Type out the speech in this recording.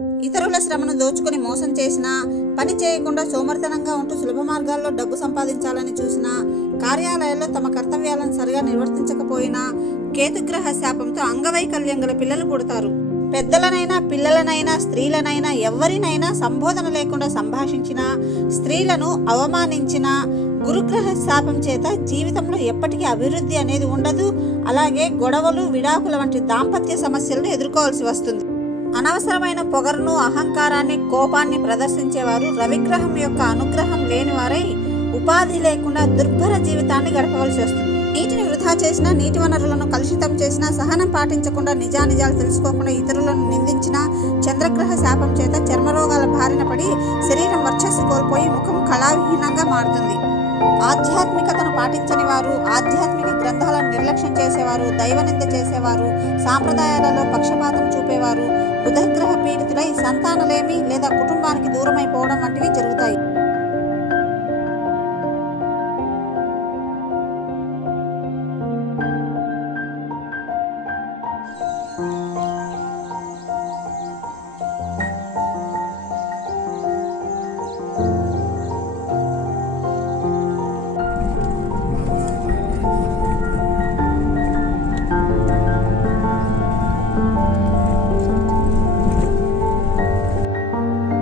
ఇతరుల శ్రమను దోచుకుని మోసం చేసినా, పని చేయకుండా సోమరితనంగా ఉంటూ సులభ మార్గాల్లో డబ్బు సంపాదించాలని చూసినా, కార్యాలయాల్లో తమ కర్తవ్యాలను సరిగా నిర్వర్తించకపోయినా కేతుగ్రహ శాపంతో అంగవైకల్యం గల పిల్లలు పుడతారు. పెద్దలనైనా, పిల్లలనైనా, స్త్రీలనైనా, ఎవరినైనా సంబోధన లేకుండా సంభాషించినా, స్త్రీలను అవమానించినా గురుగ్రహ శాపం చేత జీవితంలో ఎప్పటికీ అభివృద్ధి అనేది ఉండదు. అలాగే గొడవలు, విడాకుల వంటి దాంపత్య సమస్యలను ఎదుర్కోవాల్సి వస్తుంది. అనవసరమైన పొగరును, అహంకారాన్ని, కోపాన్ని ప్రదర్శించేవారు రవిగ్రహం యొక్క అనుగ్రహం లేని వారై ఉపాధి లేకుండా దుర్భర జీవితాన్ని గడపవలసి వస్తుంది. నీటిని వృధా చేసినా, నీటి వనరులను కలుషితం చేసినా, సహనం పాటించకుండా, నిజానిజాలు తెలుసుకోకుండా ఇతరులను నిందించినా చంద్రగ్రహ శాపం చేత చర్మరోగాల బారిన పడి శరీరం వర్చస్సు కోల్పోయి ముఖం కళావిహీనంగా మారుతుంది. ఆధ్యాత్మికతను పాటించని వారు, ఆధ్యాత్మిక గ్రంథాలను నిర్లక్ష్యం చేసేవారు, దైవనింద చేసేవారు, సాంప్రదాయాలలో పక్షపాతం చూపేవారు బుధగ్రహ పీడితులై సంతానలేమి లేదా కుటుంబానికి దూరమైపోవడం వంటివి జరుగుతాయి.